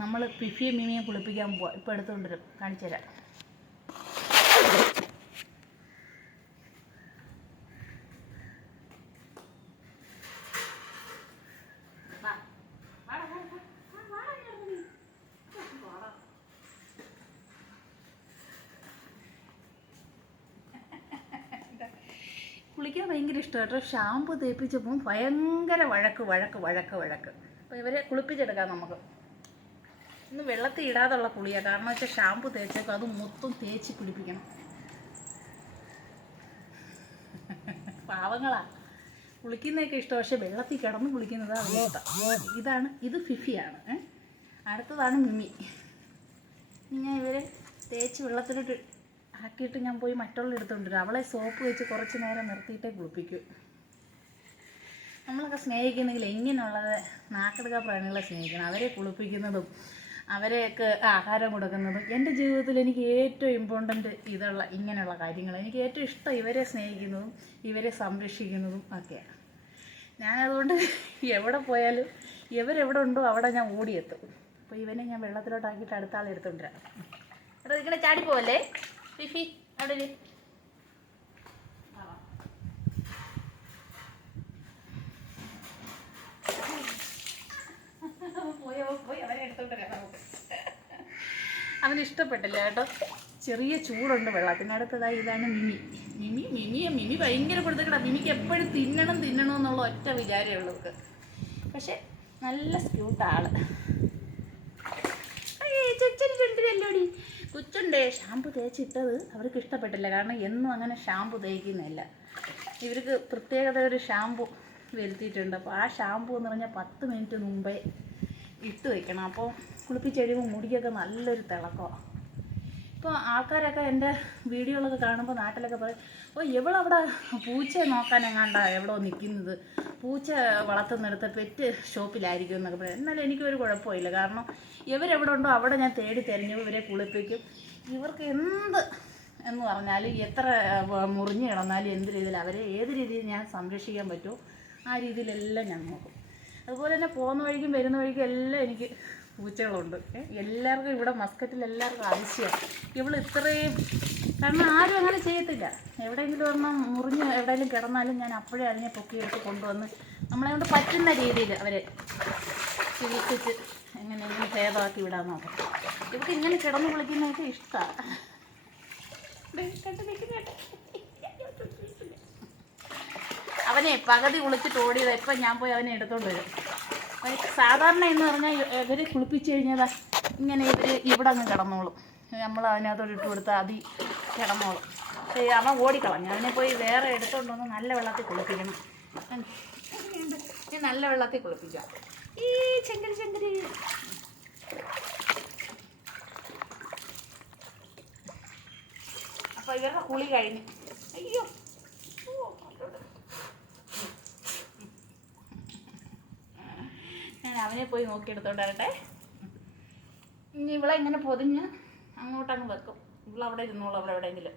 നമ്മൾ പിഫിയും മിമിയും കുളിപ്പിക്കാൻ പോവാ. ഇപ്പം എടുത്തുകൊണ്ടുവരും കാണിച്ചു തരാം. കുളിക്കാൻ ഭയങ്കര ഇഷ്ടമാണ് കേട്ടോ. ഷാമ്പു തേപ്പിച്ചപ്പോൾ ഭയങ്കര വഴക്ക് വഴക്ക് വഴക്ക് വഴക്ക്. അപ്പോൾ ഇവരെ കുളിപ്പിച്ചെടുക്കാം നമുക്ക്. ഇന്ന് വെള്ളത്തിൽ ഇടാതുള്ള കുളിയാണ് കാരണം വെച്ചാൽ ഷാമ്പു തേച്ചേക്കും അത് മൊത്തം തേച്ച് പിടിപ്പിക്കണം. പാവങ്ങളാ. കുളിക്കുന്നതൊക്കെ ഇഷ്ടം പക്ഷെ വെള്ളത്തിൽ കിടന്ന് കുളിക്കുന്നത് അവന് ഇഷ്ടം ഇതാണ് ഇത് ഫിഫിയാണ്? അടുത്തതാണ് മിമ്മി ഞാൻ ഇവരെ തേച്ച് വെള്ളത്തിലിട്ട് ആക്കിയിട്ട് ഞാൻ പോയി മറ്റുള്ള എടുത്തുകൊണ്ടിരും അവളെ സോപ്പ് വെച്ച് കുറച്ച് നേരം നിർത്തിയിട്ടേ കുളിപ്പിക്കൂ. നമ്മളൊക്കെ സ്നേഹിക്കുന്നെങ്കിൽ എങ്ങനെയുള്ളത് നാട്ടെടുക്കാൻ പ്രാണികളെ സ്നേഹിക്കണം. അവരെ കുളിപ്പിക്കുന്നതും അവരെയൊക്കെ ആഹാരം കൊടുക്കുന്നതും എന്റെ ജീവിതത്തിൽ എനിക്ക് ഏറ്റവും ഇമ്പോർട്ടന്റ് ഇതുള്ള ഇങ്ങനെയുള്ള കാര്യങ്ങൾ. എനിക്ക് ഏറ്റവും ഇഷ്ടം ഇവരെ സ്നേഹിക്കുന്നതും ഇവരെ സംരക്ഷിക്കുന്നതും ഒക്കെയാണ്. ഞാനതുകൊണ്ട് എവിടെ പോയാലും ഇവരെവിടെ ഉണ്ടോ അവിടെ ഞാൻ ഓടിയെത്തും. അപ്പോൾ ഇവനെ ഞാൻ വെള്ളത്തിലോട്ടാക്കിയിട്ട് അടുത്ത ആളെടുത്തുകൊണ്ടിരാം എടാ ഇങ്ങനെ ചാടിപ്പോവല്ലേ ഫിഫി അവിടെ ഇരി. പോയോ പോയി അവനെ എടുത്തോണ്ടിരാം നമുക്ക് അവന് ഇഷ്ടപ്പെട്ടില്ല കേട്ടോ. ചെറിയ ചൂടുണ്ട് വെള്ളത്തിനടുത്തതായി ഇതാണ് മിമി. മിമി മിമിയെ മിമി ഭയങ്കര കൊടുത്തേക്കട മിമിക്ക് എപ്പോഴും തിന്നണം തിന്നണം എന്നുള്ള ഒറ്റ വിചാരമേ ഉള്ളൂ. പക്ഷെ നല്ല സ്ക്യൂട്ട് ആൾ. ചുണ്ടല്ലോടി കൊച്ചുണ്ടേ ഷാമ്പു തേച്ചിട്ടത് അവർക്ക് ഇഷ്ടപ്പെട്ടില്ല. കാരണം എന്നും അങ്ങനെ ഷാമ്പു തേക്കുന്നില്ല ഇവർക്ക് പ്രത്യേകത ഒരു ഷാമ്പു വരുത്തിയിട്ടുണ്ട്. അപ്പോൾ ആ ഷാമ്പു എന്ന് പറഞ്ഞാൽ പത്ത് മിനിറ്റ് മുമ്പേ ഇട്ട് വയ്ക്കണം അപ്പോൾ കുളിപ്പിച്ച് കഴിയുമ്പോൾ മുടിയൊക്കെ നല്ലൊരു തിളക്കമാണ് ഇപ്പോൾ ആൾക്കാരൊക്കെ എന്റെ വീഡിയോകളൊക്കെ കാണുമ്പോൾ നാട്ടിലൊക്കെ പറയും ഓ എവിടെ പൂച്ചയെ നോക്കാൻ എങ്ങാണ്ടാ എവിടെ നിൽക്കുന്നത് പൂച്ച വളർത്തുന്നിടത്ത് പെറ്റ് ഷോപ്പിലായിരിക്കും എന്നൊക്കെ പറയും. എന്നാലും എനിക്കൊരു കുഴപ്പമില്ല. കാരണം ഇവരെവിടെ ഉണ്ടോ അവിടെ ഞാൻ തേടി തിരഞ്ഞു ഇവരെ കുളിപ്പിക്കും. ഇവർക്ക് എന്ത് എന്ന് പറഞ്ഞാലും എത്ര മുറിഞ്ഞ് കിടന്നാലും എന്ത് രീതിയിൽ അവരെ ഏത് രീതിയിൽ ഞാൻ സംരക്ഷിക്കാൻ പറ്റുമോ ആ രീതിയിലെല്ലാം ഞാൻ നോക്കും. അതുപോലെ തന്നെ പോകുന്ന വഴിക്കും വരുന്ന വഴിക്കും എല്ലാം എനിക്ക് പൂച്ചകളുണ്ട്. എല്ലാവർക്കും ഇവിടെ മസ്കറ്റിൽ എല്ലാവർക്കും ആവശ്യമാണ് ഇവൾ ഇത്രയും കാരണം ആരും അങ്ങനെ ചെയ്യത്തില്ല. എവിടെയെങ്കിലും ഒരെണ്ണം മുറിഞ്ഞ് എവിടെയെങ്കിലും കിടന്നാലും ഞാൻ അപ്പോഴേ അതിനെ പൊക്കിയെടുത്ത് കൊണ്ടുവന്ന് നമ്മളെ കൊണ്ട് പറ്റുന്ന രീതിയിൽ അവരെ ചികിത്സിച്ച് എങ്ങനെ ഭേദമാക്കി വിടാൻ നോക്കും. ഇവർക്ക് ഇങ്ങനെ കിടന്ന് വിളിക്കുന്നതൊക്കെ ഇഷ്ടമാണ് അവനെ പകുതി കുളിച്ചിട്ട് ഓടിയത്. ഇപ്പം ഞാൻ പോയി അവനെ എടുത്തോണ്ട് വരും. സാധാരണ എന്ന് പറഞ്ഞാൽ ഇവർ കുളിപ്പിച്ച് കഴിഞ്ഞാൽ ഇങ്ങനെ ഇവർ ഇവിടെ അങ്ങ് കിടന്നോളും. നമ്മൾ അതിനകത്തോട് ഇട്ട് കൊടുത്താൽ അതി കിടന്നോളും. അവൻ ഓടിക്കളഞ്ഞു. അവനെ പോയി വേറെ എടുത്തോണ്ട് വന്ന് നല്ല വെള്ളത്തിൽ കുളിപ്പിക്കണം. നല്ല വെള്ളത്തിൽ കുളിപ്പിക്കാം. ഈ ചെങ്കരി ചെങ്കരി. അപ്പോൾ ഇവരുടെ കുളി കഴിഞ്ഞു. അയ്യോ ഓ, കണ്ടോട്ടെ. ഞാൻ അവനെ പോയി നോക്കിയെടുത്തോണ്ട് വരട്ടെ ഇനി ഇവളെ ഇങ്ങനെ പൊതിഞ്ഞ് അങ്ങോട്ടങ്ങ് വെക്കും. ഇവളവിടെ ഇരുന്നോളൂ അവിടെ എവിടെയെങ്കിലും.